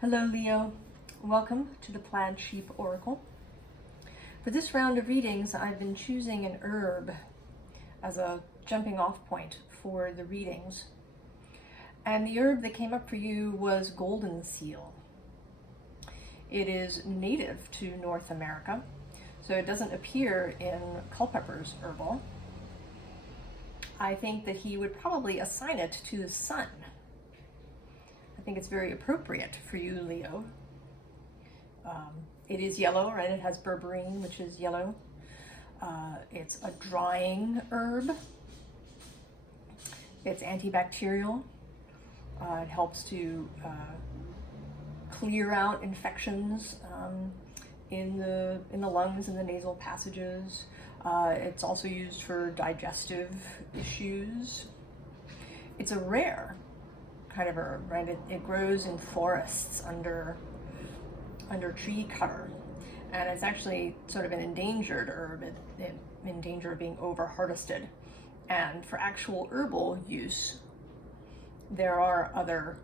Hello Leo, welcome to the Plaid Sheep Oracle. For this round of readings, I've been choosing an herb as a jumping off point for the readings. And the herb that came up for you was Goldenseal. It is native to North America, so it doesn't appear in Culpepper's herbal. I think that he would probably assign it to the sun. I think it's very appropriate for you, Leo. It is yellow, right? It has berberine, which is yellow. It's a drying herb. It's antibacterial. It helps to clear out infections in the lungs and the nasal passages. It's also used for digestive issues. It's a rare kind of herb, right? It grows in forests under tree cover, and it's actually sort of an endangered herb. It's in danger of being over harvested. And for actual herbal use, there are other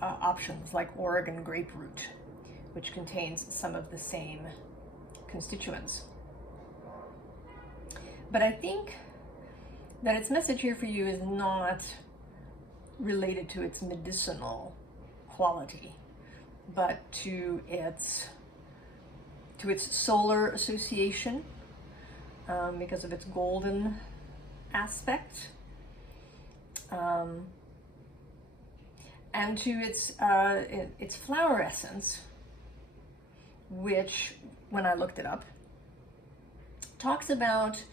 options like Oregon graperoot, which contains some of the same constituents. But I think that its message here for you is not related to its medicinal quality, but to its solar association, because of its golden aspect, and to its flower essence, which, when I looked it up, talks about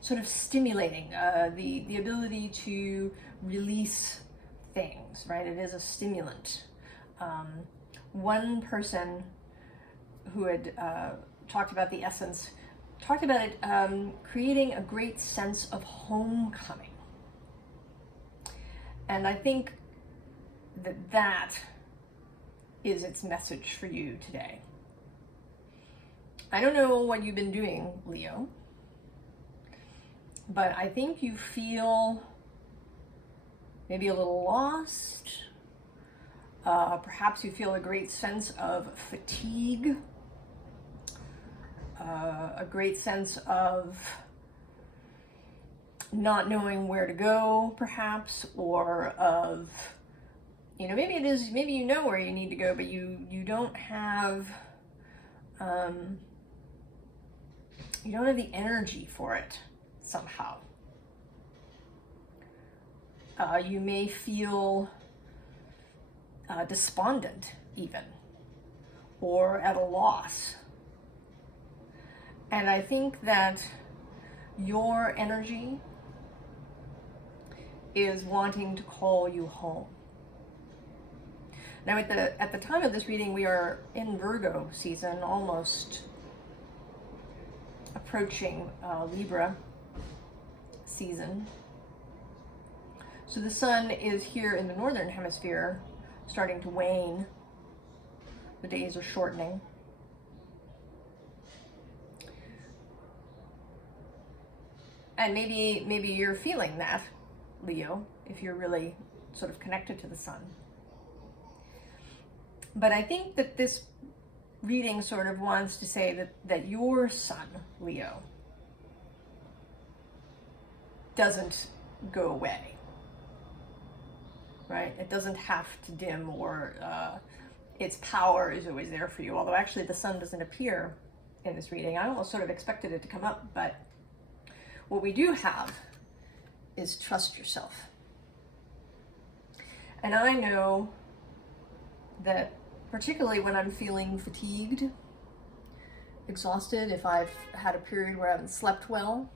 sort of stimulating the ability to release things, right? It is a stimulant. One person who had talked about the essence talked about it creating a great sense of homecoming. And I think that is its message for you today. I don't know what you've been doing, Leo, but I think you feel maybe a little lost. Perhaps you feel a great sense of fatigue, a great sense of not knowing where to go, perhaps, or of, maybe you know where you need to go, but you don't have the energy for it somehow. You may feel despondent even, or at a loss. And I think that your energy is wanting to call you home. Now at the time of this reading, we are in Virgo season, almost approaching Libra season. So the sun is here in the northern hemisphere, starting to wane. The days are shortening. And maybe you're feeling that, Leo, if you're really sort of connected to the sun. But I think that this reading sort of wants to say that your sun, Leo, doesn't go away, right? It doesn't have to dim, or its power is always there for you. Although actually the sun doesn't appear in this reading. I almost sort of expected it to come up, but what we do have is trust yourself. And I know that particularly when I'm feeling fatigued, exhausted, if I've had a period where I haven't slept well,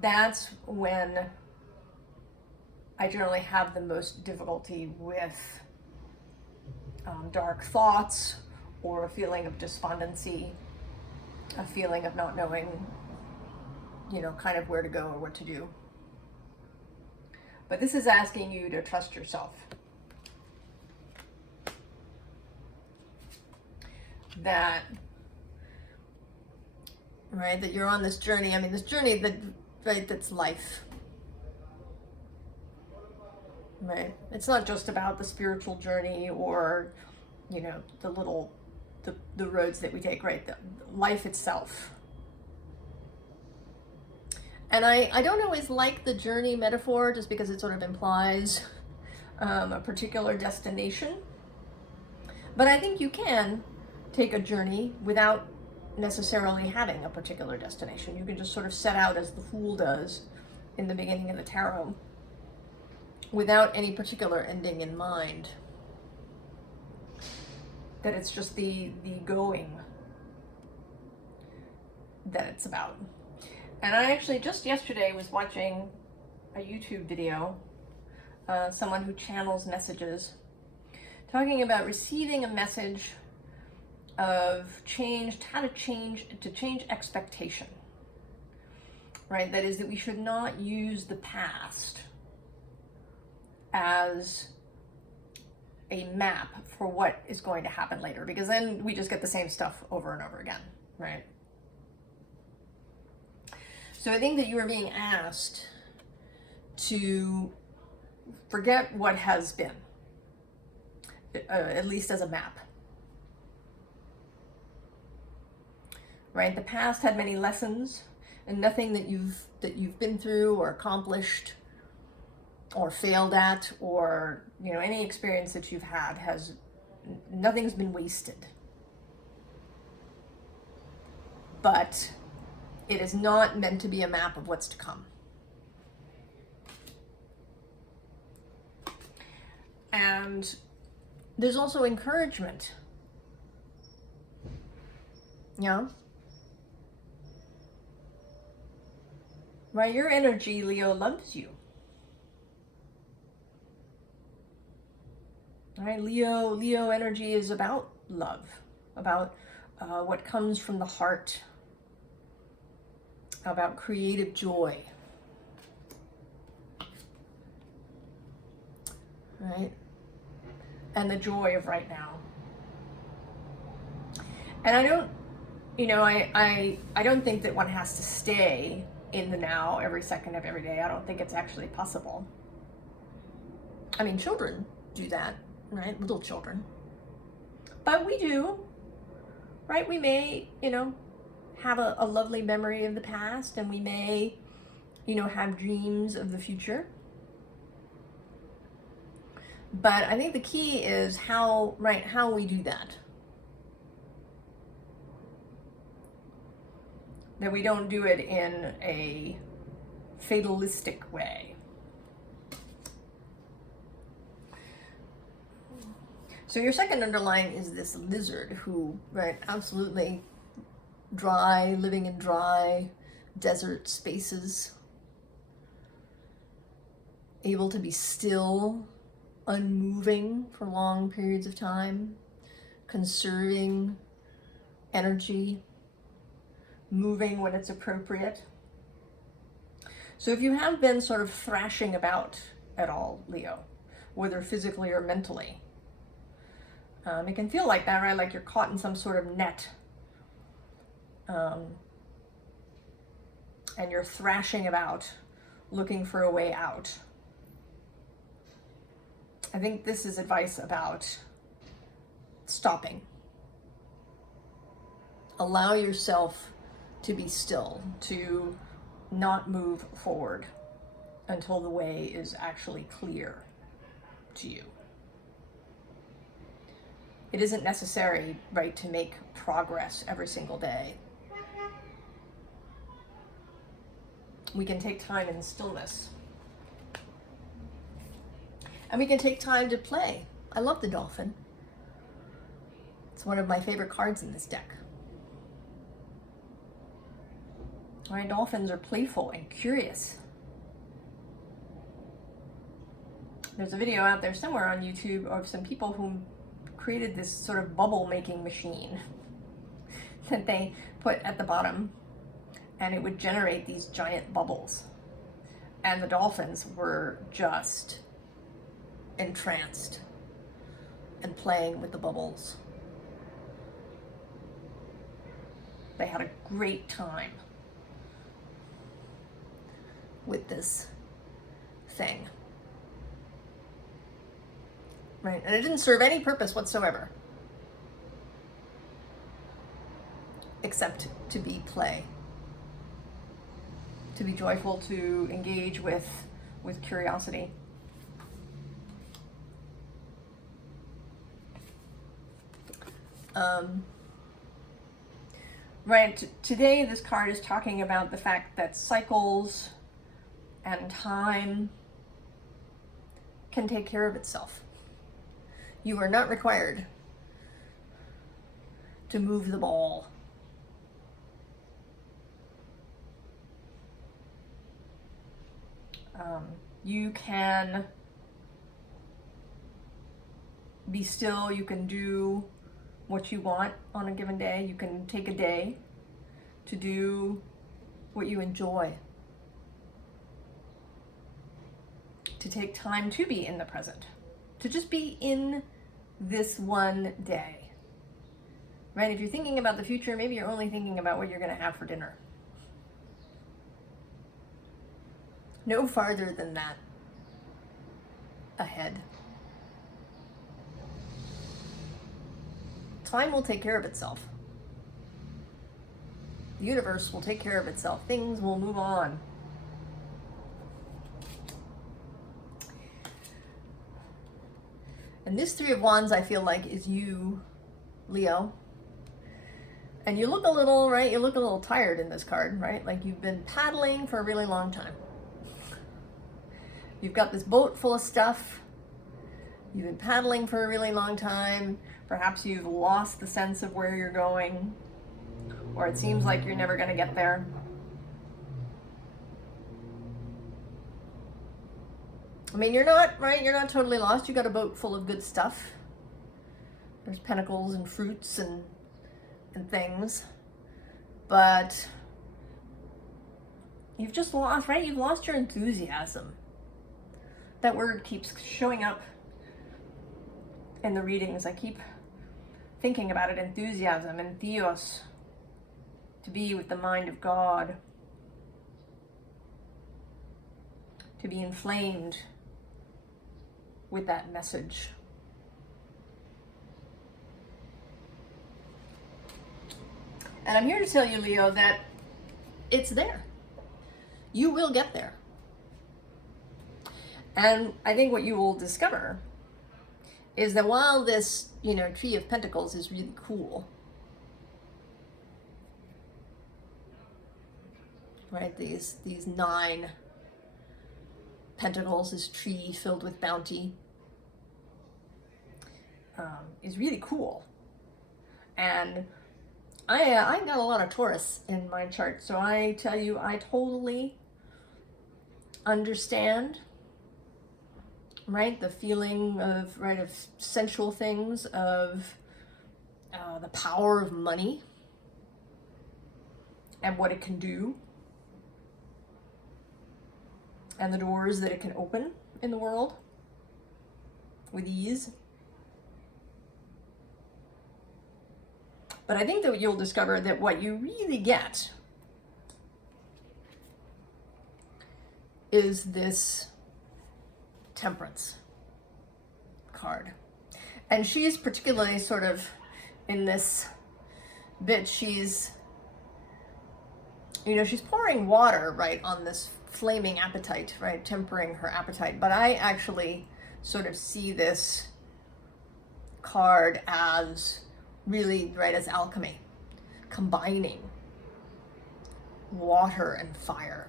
that's when I generally have the most difficulty with dark thoughts, or a feeling of despondency, a feeling of not knowing, kind of where to go or what to do. But this is asking you to trust yourself. That right? That you're on this journey. I mean, this journey that's life. right? It's not just about the spiritual journey or, you know, the roads that we take, right? The life itself. And I don't always like the journey metaphor just because it sort of implies a particular destination. But I think you can take a journey without necessarily having a particular destination. You can just sort of set out as the Fool does in the beginning of the tarot without any particular ending in mind. That it's just the going that it's about. And I actually just yesterday was watching a YouTube video, someone who channels messages, talking about receiving a message of how to change expectation, right? That is, that we should not use the past as a map for what is going to happen later, because then we just get the same stuff over and over again, right? So I think that you are being asked to forget what has been, at least as a map. Right? The past had many lessons, and nothing that you've been through or accomplished or failed at, or, you know, any experience that you've had, nothing's been wasted. But it is not meant to be a map of what's to come. And there's also encouragement. Yeah? Right? Your energy, Leo, loves you. Right? Leo energy is about love, about what comes from the heart, about creative joy. Right? And the joy of right now. And I don't, you know, I don't think that one has to stay in the now every second of every day. I don't think it's actually possible. I mean, children do that, right? Little children. But we do, right? We may, you know, have a lovely memory of the past, and we may, you know, have dreams of the future. But I think the key is how we do that. That we don't do it in a fatalistic way. So your second underline is this lizard who, right, absolutely living in dry desert spaces, able to be still, unmoving for long periods of time, conserving energy, moving when it's appropriate. So if you have been sort of thrashing about at all, Leo, whether physically or mentally, it can feel like that, right? Like you're caught in some sort of net. And you're thrashing about, looking for a way out. I think this is advice about stopping. Allow yourself to be still, to not move forward until the way is actually clear to you. It isn't necessary, right, to make progress every single day. We can take time in stillness. And we can take time to play. I love the dolphin. It's one of my favorite cards in this deck. All right, dolphins are playful and curious. There's a video out there somewhere on YouTube of some people who created this sort of bubble making machine that they put at the bottom, and it would generate these giant bubbles. And the dolphins were just entranced and playing with the bubbles. They had a great time with this thing. right? And it didn't serve any purpose whatsoever, except to be play, to be joyful, to engage with curiosity. Right, today this card is talking about the fact that cycles and time can take care of itself. You are not required to move the ball. You can be still, you can do what you want on a given day. You can take a day to do what you enjoy. To take time to be in the present. To just be in this one day. Right? If you're thinking about the future, maybe you're only thinking about what you're going to have for dinner. No farther than that ahead. Time will take care of itself. The universe will take care of itself. Things will move on. And this Three of Wands, I feel like, is you, Leo. And you look a little, right? You look a little tired in this card, right? Like you've been paddling for a really long time. You've got this boat full of stuff. You've been paddling for a really long time. Perhaps you've lost the sense of where you're going, or it seems like you're never going to get there. I mean, you're not, right? You're not totally lost. You got a boat full of good stuff. There's pentacles and fruits and things. But you've just lost, right? You've lost your enthusiasm. That word keeps showing up in the readings. I keep thinking about it. Enthusiasm and theos. To be with the mind of God. To be inflamed with that message. And I'm here to tell you, Leo, that it's there. You will get there. And I think what you will discover is that while this, Tree of Pentacles is really cool, right? These 9 pentacles, this tree filled with bounty, is really cool. And I got a lot of Taurus in my chart, so I tell you, I totally understand, right? The feeling of, right, of sensual things, of the power of money and what it can do, and the doors that it can open in the world with ease. But I think that you'll discover that what you really get is this Temperance card. And she's particularly sort of in this bit, she's pouring water, right, on this flaming appetite, right, tempering her appetite. But I actually sort of see this card as really, right, as alchemy, combining water and fire.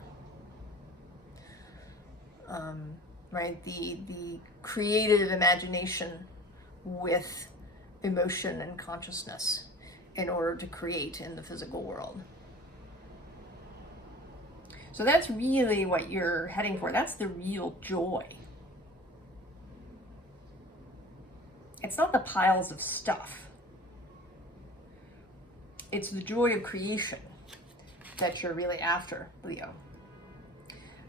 Right, the creative imagination with emotion and consciousness in order to create in the physical world. So that's really what you're heading for. That's the real joy. It's not the piles of stuff. It's the joy of creation that you're really after, Leo.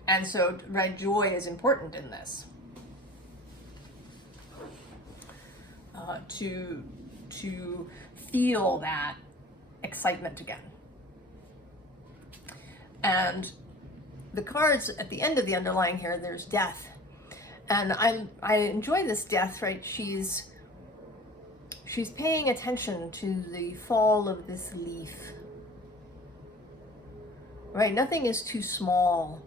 And so, right, joy is important in this. To feel that excitement again. And the cards at the end of the underlying here, there's death. And I enjoy this death, right? She's paying attention to the fall of this leaf. Right? Nothing is too small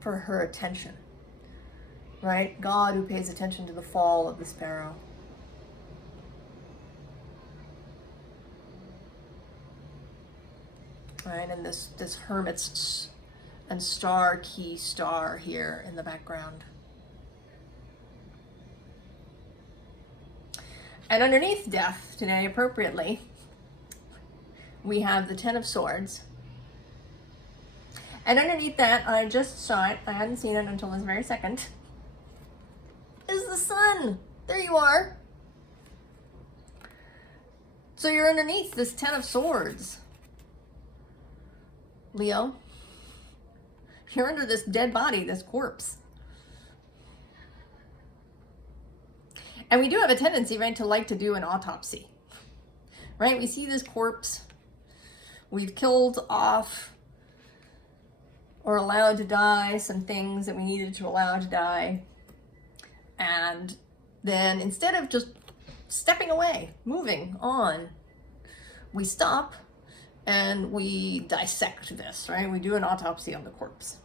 for her attention. Right? God who pays attention to the fall of the sparrow. Right? And this hermit's and star key star here in the background. And underneath death today, appropriately, we have the Ten of Swords. And underneath that, I just saw it, I hadn't seen it until this very second, is the sun. There you are. So you're underneath this Ten of Swords, Leo. You're under this dead body, this corpse. And we do have a tendency, right, to like to do an autopsy, right? We see this corpse, we've killed off or allowed to die some things that we needed to allow to die. And then instead of just stepping away, moving on, we stop and we dissect this, right? We do an autopsy on the corpse.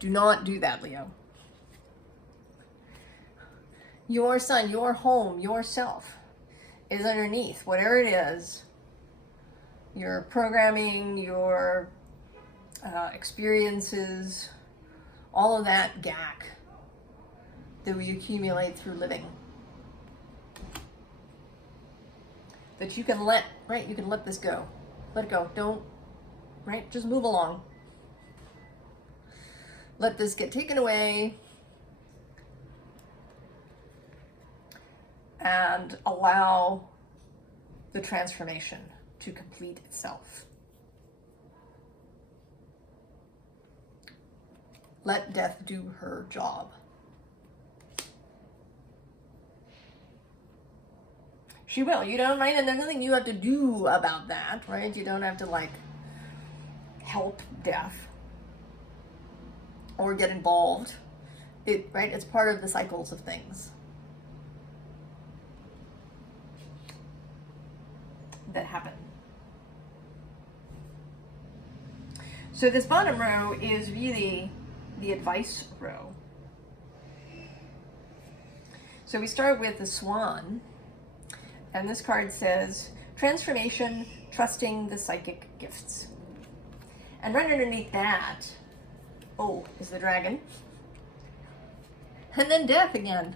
Do not do that, Leo. Your sun, your home, yourself is underneath, whatever it is, your programming, your experiences, all of that gack that we accumulate through living. That you can let, right, you can let this go. Let it go. Don't, right, just move along. Let this get taken away. And allow the transformation to complete itself. Let death do her job. She will, you don't, right? And there's nothing you have to do about that, right? You don't have to like help death or get involved. Right? It's part of the cycles of things that happen. So this bottom row is really the advice row. So we start with the swan, and this card says, transformation, trusting the psychic gifts. And right underneath that, oh, is the dragon. And then death again.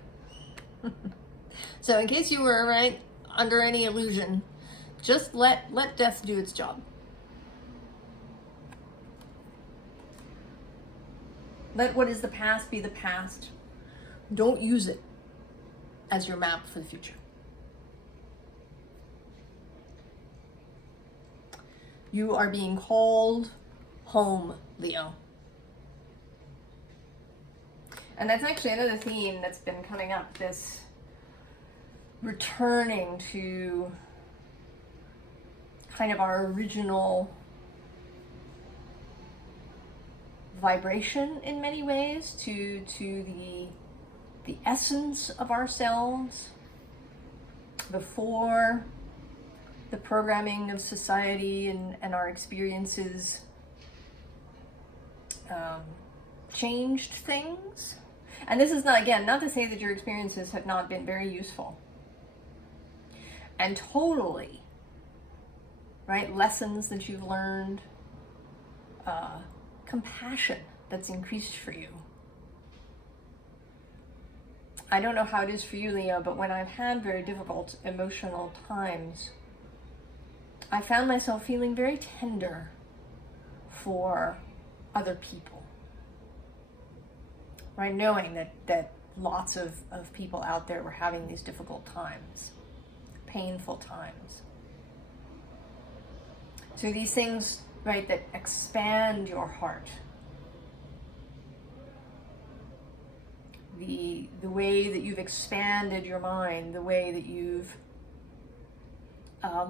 So in case you were, right, under any illusion, just let death do its job. Let what is the past be the past. Don't use it as your map for the future. You are being called home, Leo. And that's actually another theme that's been coming up, this returning to kind of our original vibration in many ways, to the essence of ourselves before the programming of society and our experiences changed things. And this is not, again, not to say that your experiences have not been very useful. And totally, right, lessons that you've learned, compassion that's increased for you. I don't know how it is for you, Leo, but when I've had very difficult emotional times, I found myself feeling very tender for other people. Right? Knowing that lots of people out there were having these difficult times, painful times. So these things, right, that expand your heart. The way that you've expanded your mind, the way that you've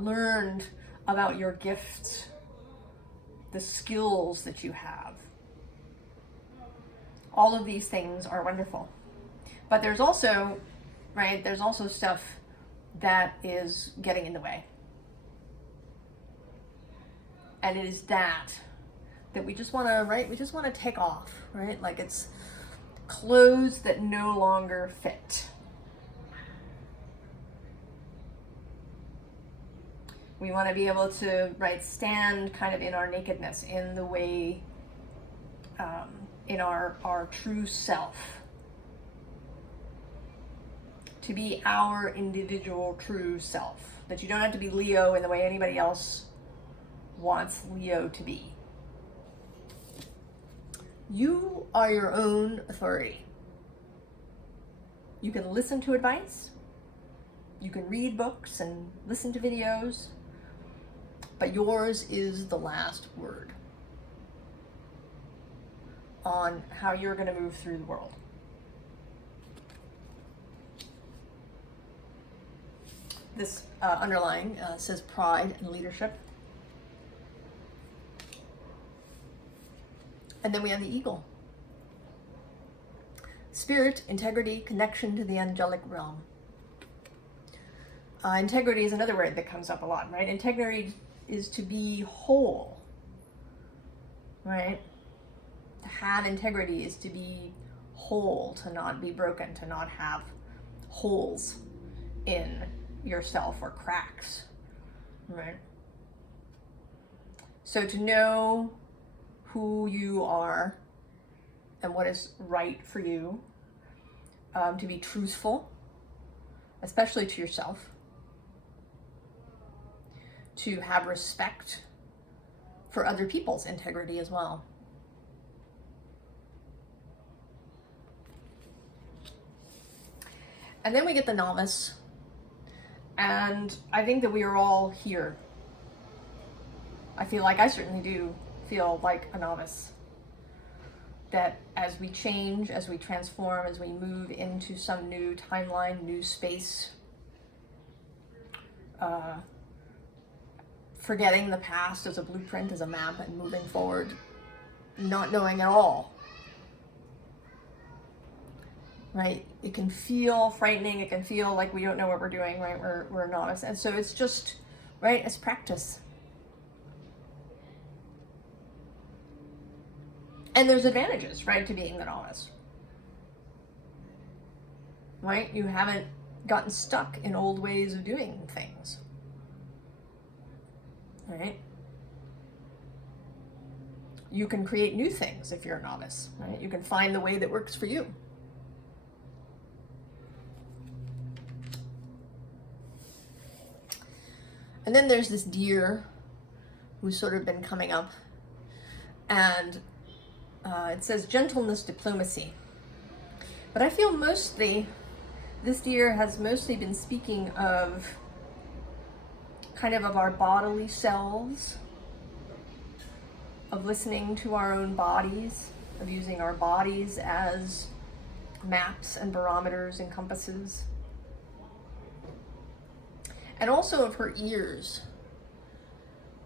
learned about your gifts, the skills that you have. All of these things are wonderful. But there's also, right, there's also stuff that is getting in the way. And it is that we just want to, right, we just want to take off, right? Like it's clothes that no longer fit. We want to be able to, right, stand kind of in our nakedness, in the way, in our true self. To be our individual true self. That you don't have to be Leo in the way anybody else wants Leo to be. You are your own authority. You can listen to advice. You can read books and listen to videos. But yours is the last word on how you're going to move through the world. This underlying says pride and leadership. And then we have the eagle. Spirit, integrity, connection to the angelic realm. Integrity is another word that comes up a lot, right? Integrity is to be whole, right? To have integrity is to be whole, to not be broken, to not have holes in yourself or cracks, right? So to know who you are and what is right for you, to be truthful, especially to yourself, to have respect for other people's integrity as well. And then we get the novice, and I think that we are all here. I feel like I certainly do feel like a novice. That as we change, as we transform, as we move into some new timeline, new space, forgetting the past as a blueprint, as a map, and moving forward, not knowing at all. Right? It can feel frightening. It can feel like we don't know what we're doing, right? We're a novice. And so it's just, right, it's practice. And there's advantages, right, to being the novice. Right? You haven't gotten stuck in old ways of doing things. Right? You can create new things if you're a novice, right? You can find the way that works for you. And then there's this deer who's sort of been coming up, and it says gentleness, diplomacy. But I feel mostly, this deer has mostly been speaking of kind of our bodily selves, of listening to our own bodies, of using our bodies as maps and barometers and compasses. And also of her ears,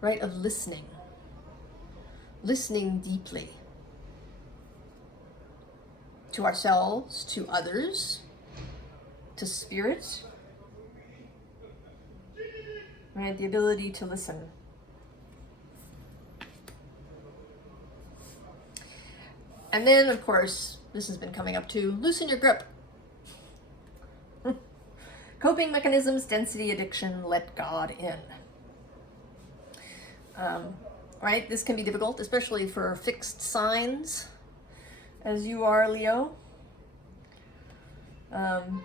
right, of listening deeply to ourselves, to others, to spirit, right, the ability to listen. And then, of course, this has been coming up too, loosen your grip. Coping mechanisms, density, addiction, let God in. Right, this can be difficult, especially for fixed signs, as you are, Leo.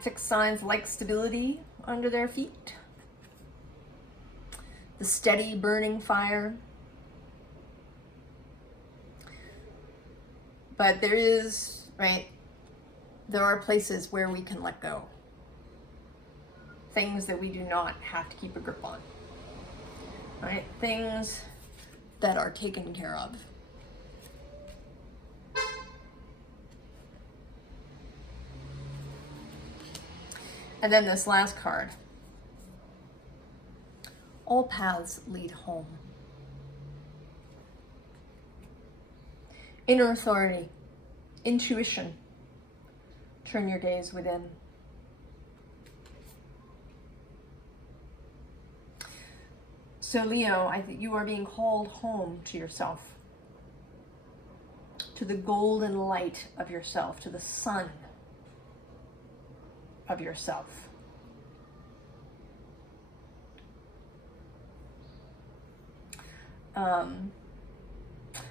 Fixed signs like stability under their feet. The steady burning fire. But there is, right, there are places where we can let go. Things that we do not have to keep a grip on, right? Things that are taken care of. And then this last card. All paths lead home. Inner authority, intuition. Turn your gaze within. So Leo, I think you are being called home to yourself, to the golden light of yourself, to the sun of yourself.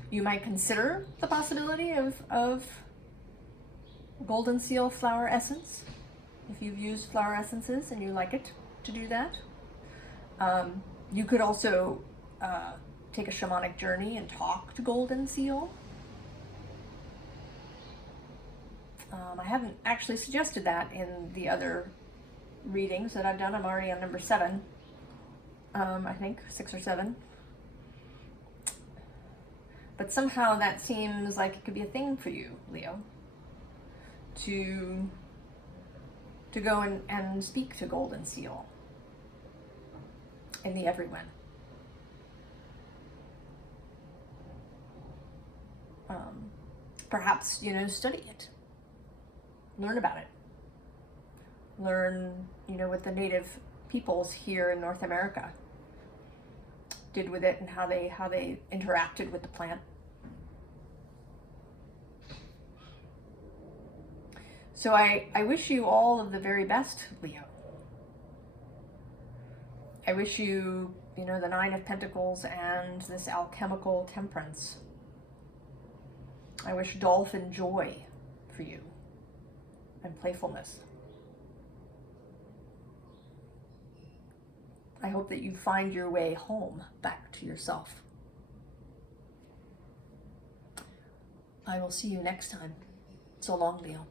You might consider the possibility of Goldenseal flower essence, if you've used flower essences and you like it to do that. You could also take a shamanic journey and talk to Goldenseal. I haven't actually suggested that in the other readings that I've done. I'm already on number 7, I think, 6 or 7. But somehow that seems like it could be a thing for you, Leo, to go and speak to Goldenseal in the everyone. Perhaps, study it. Learn about it. Learn, what the native peoples here in North America did with it and how they interacted with the plant. So I wish you all of the very best, Leo. I wish you, the 9 of Pentacles and this alchemical temperance. I wish dolphin joy for you and playfulness. I hope that you find your way home, back to yourself. I will see you next time. So long, Leo.